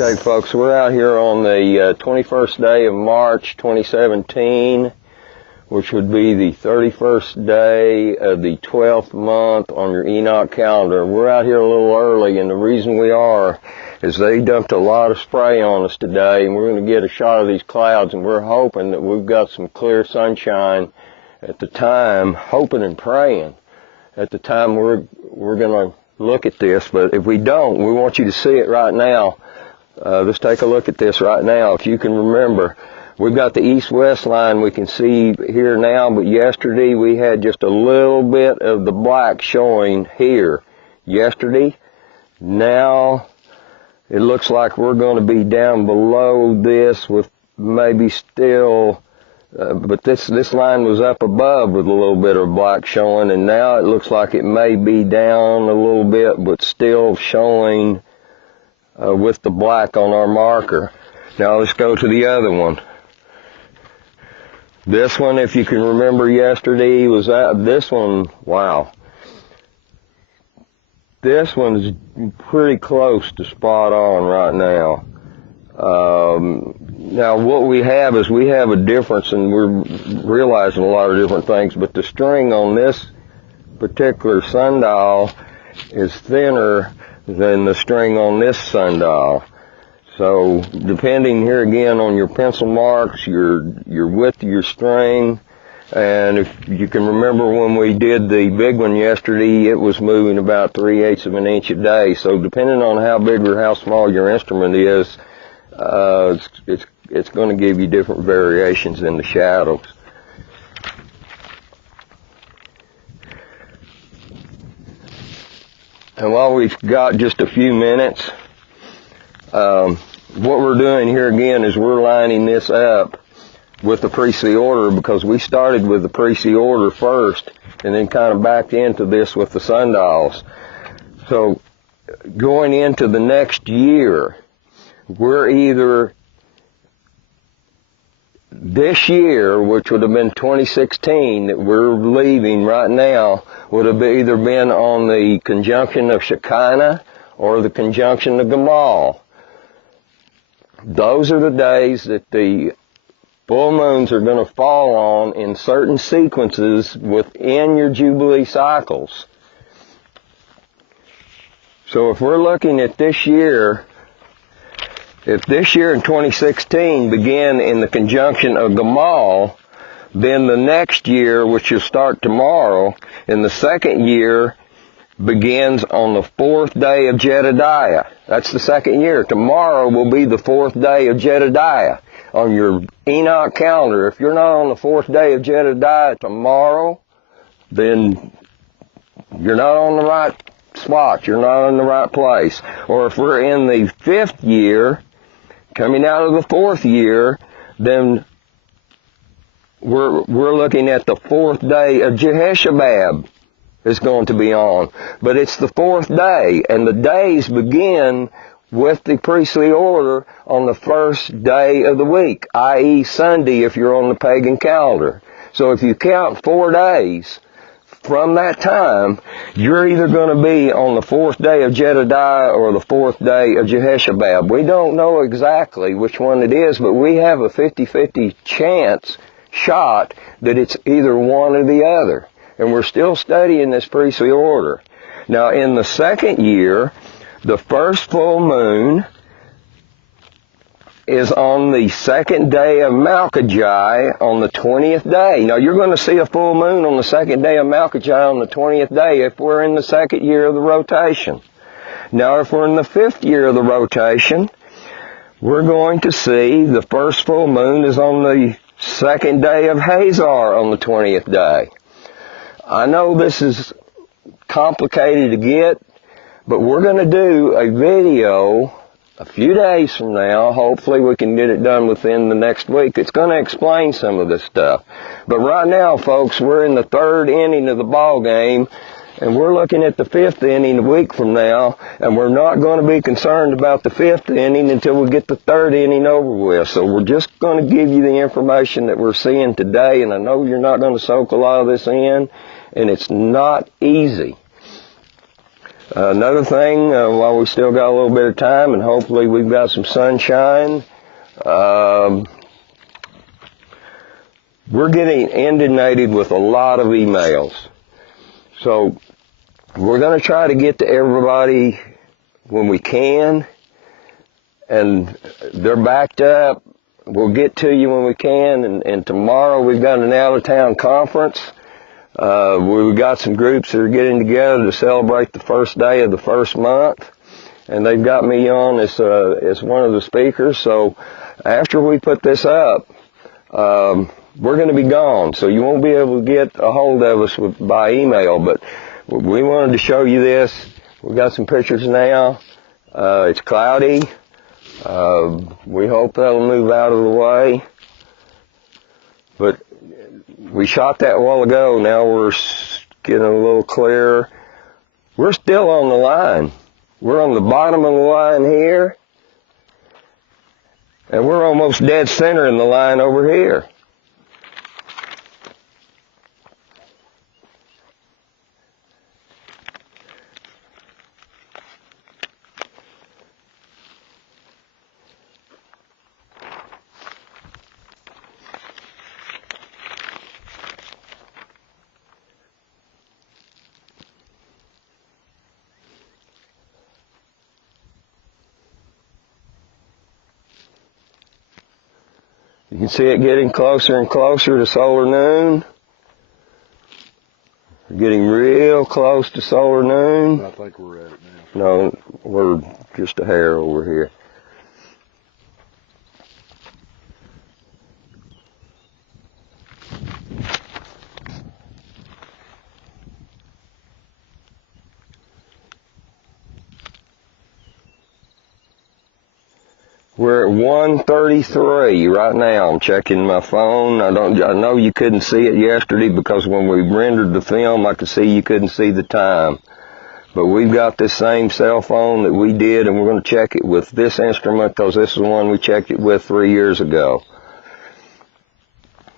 Okay, folks, we're out here on the 21st day of March 2017, which would be the 31st day of the 12th month on your Enoch calendar. We're out here a little early, and the reason we are is they dumped a lot of spray on us today, and we're going to get a shot of these clouds, and we're hoping that we've got some clear sunshine at the time, hoping and praying at the time we're going to look at this. But if we don't, we want you to see it right now. Let's take a look at this right now. If you can remember, we've got the east-west line we can see here now, but yesterday we had just a little bit of the black showing here yesterday. Now it looks like we're going to be down below this with maybe still, but this line was up above with a little bit of black showing, and now it looks like it may be down a little bit, but still showing with the black on our marker. Now let's go to the other one. This one, if you can remember yesterday, was out. This one, wow. This one's pretty close to spot on right now. Now what we have is we have a difference, and we're realizing a lot of different things, but the string on this particular sundial is thinner than the string on this sundial. So depending here again on your pencil marks, your width of your string, and if you can remember when we did the big one yesterday, it was moving about 3/8 of an inch a day. So depending on how big or how small your instrument is, it's going to give you different variations in the shadows. And while we've got just a few minutes, what we're doing here again is we're lining this up with the Priestley order, because we started with the Priestley order first and then kind of backed into this with the sundials. So going into the next year, we're either this year, which would have been 2016 that we're leaving right now, would have either been on the conjunction of Shekinah or the conjunction of Gamal. Those are the days that the full moons are going to fall on in certain sequences within your Jubilee cycles. So if we're looking at this year, if this year in 2016 began in the conjunction of Gamal, then the next year, which will start tomorrow, in the second year, begins on the 4th day of Jedediah. That's the second year. Tomorrow will be the 4th day of Jedediah. On your Enoch calendar, if you're not on the 4th day of Jedediah tomorrow, then you're not on the right spot. You're not in the right place. Or if we're in the 5th year, coming out of the 4th year, then we're looking at the 4th day of Jeheshabab is going to be on. But it's the 4th day, and the days begin with the priestly order on the first day of the week, i.e. Sunday if you're on the pagan calendar. So if you count 4 days from that time, you're either going to be on the 4th day of Jedediah or the 4th day of Jeheshabab. We don't know exactly which one it is, but we have a 50-50 shot that it's either one or the other. And we're still studying this priestly order. Now, in the second year, the first full moon is on the second day of Malkijai on the 20th day. Now, you're going to see a full moon on the second day of Malkijai on the 20th day if we're in the second year of the rotation. Now, if we're in the 5th year of the rotation, we're going to see the first full moon is on the second day of Hazar on the 20th day. I know this is complicated to get, but we're going to do a video a few days from now. Hopefully we can get it done within the next week. It's going to explain some of this stuff. But right now, folks, we're in the 3rd inning of the ball game, and we're looking at the 5th inning a week from now, and we're not going to be concerned about the 5th inning until we get the 3rd inning over with. So we're just going to give you the information that we're seeing today, and I know you're not going to soak a lot of this in, and it's not easy. Another thing, while we still got a little bit of time and hopefully we've got some sunshine, we're getting inundated with a lot of emails. So we're going to try to get to everybody when we can, and they're backed up. We'll get to you when we can, and tomorrow we've got an out-of-town conference. We've got some groups that are getting together to celebrate the first day of the first month, and they've got me on as one of the speakers. So after we put this up, we're going to be gone, so you won't be able to get a hold of us by email, but we wanted to show you this. We've got some pictures now. It's cloudy. We hope that'll move out of the way. But we shot that a while ago. Now we're getting a little clearer. We're still on the line. We're on the bottom of the line here. And we're almost dead center in the line over here. You can see it getting closer and closer to solar noon. We're getting real close to solar noon. I think we're at it now. No, we're just a hair over here. We're at 1:33 right now. I'm checking my phone. I know you couldn't see it yesterday because when we rendered the film, I could see you couldn't see the time. But we've got this same cell phone that we did, and we're going to check it with this instrument because this is the one we checked it with 3 years ago.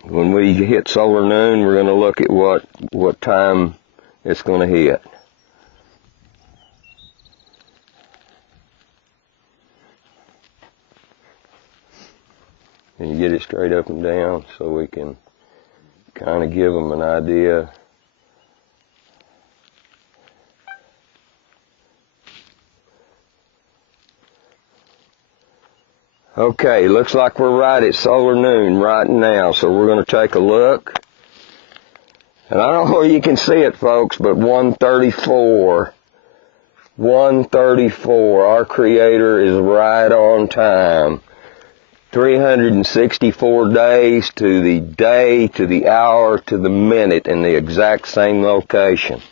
When we hit solar noon, we're going to look at what time it's going to hit. And you get it straight up and down so we can kind of give them an idea. Okay, looks like we're right at solar noon right now, so we're going to take a look. And I don't know if you can see it, folks, but 1:34. 1:34. Our Creator is right on time. 364 days to the day, to the hour, to the minute in the exact same location.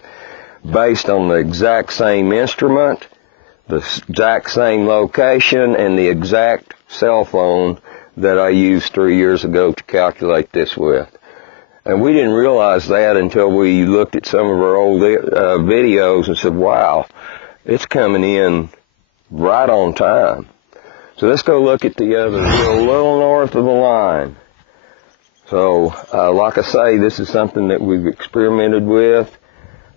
Based on the exact same instrument, the exact same location, and the exact cell phone that I used 3 years ago to calculate this with. And we didn't realize that until we looked at some of our old videos and said, wow, it's coming in right on time. So let's go look at the other, a little north of the line. So, like I say, this is something that we've experimented with,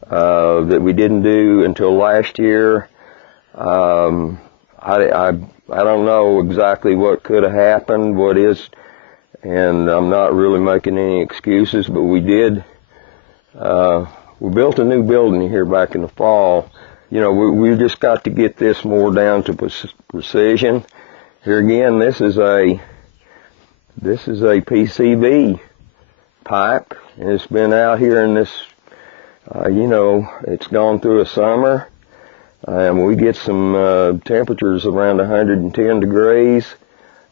that we didn't do until last year. I don't know exactly what could have happened, what is, and I'm not really making any excuses, but we did, we built a new building here back in the fall. You know, we just got to get this more down to precision. Here again, this is a PCB pipe, and it's been out here in this, you know, it's gone through a summer, and we get some temperatures around 110 degrees.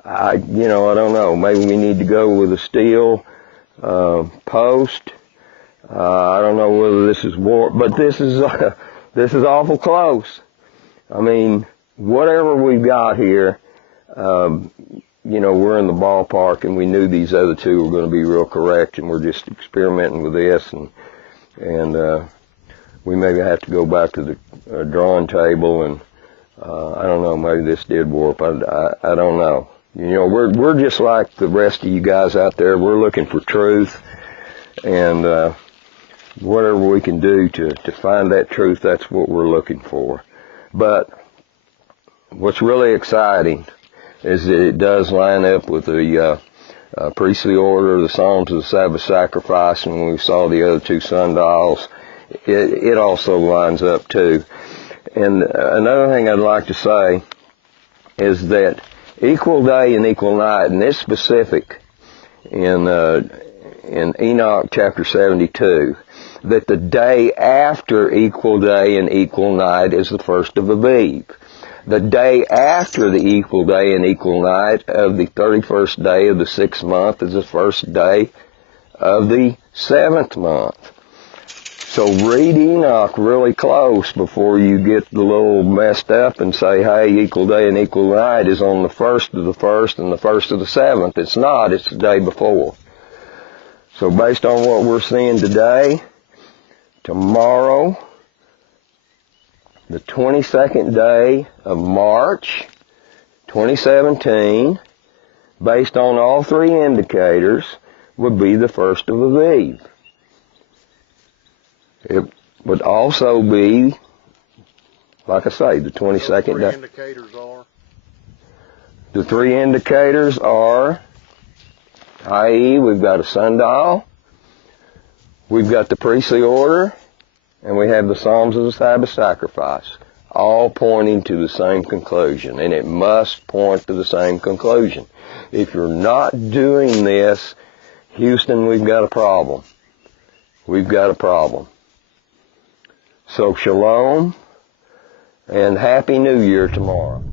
I don't know. Maybe we need to go with a steel post. I don't know whether this is warm, but this is awful close. I mean, whatever we've got here. You know, we're in the ballpark, and we knew these other two were going to be real correct, and we're just experimenting with this, and we maybe have to go back to the drawing table, and I don't know, maybe this did warp. I don't know. You know, we're just like the rest of you guys out there. We're looking for truth, and whatever we can do to find that truth, that's what we're looking for. But what's really exciting is that it does line up with the priestly order, the Psalms of the Sabbath Sacrifice, and when we saw the other two sundials, it also lines up too. And another thing I'd like to say is that equal day and equal night, and it's specific in Enoch chapter 72, that the day after equal day and equal night is the first of Aviv. The day after the equal day and equal night of the 31st day of the 6th month is the first day of the 7th month. So read Enoch really close before you get a little messed up and say, hey, equal day and equal night is on the 1st of the 1st and the 1st of the 7th. It's not. It's the day before. So based on what we're seeing today, tomorrow, the 22nd day of March 2017, based on all three indicators, would be the 1st of Aviv. It would also be, like I say, the 22nd day. The three indicators are, i.e., we've got a sundial, we've got the priestly order, and we have the Psalms of the Sabbath Sacrifice, all pointing to the same conclusion, and it must point to the same conclusion. If you're not doing this, Houston, we've got a problem. We've got a problem. So shalom, and Happy New Year tomorrow.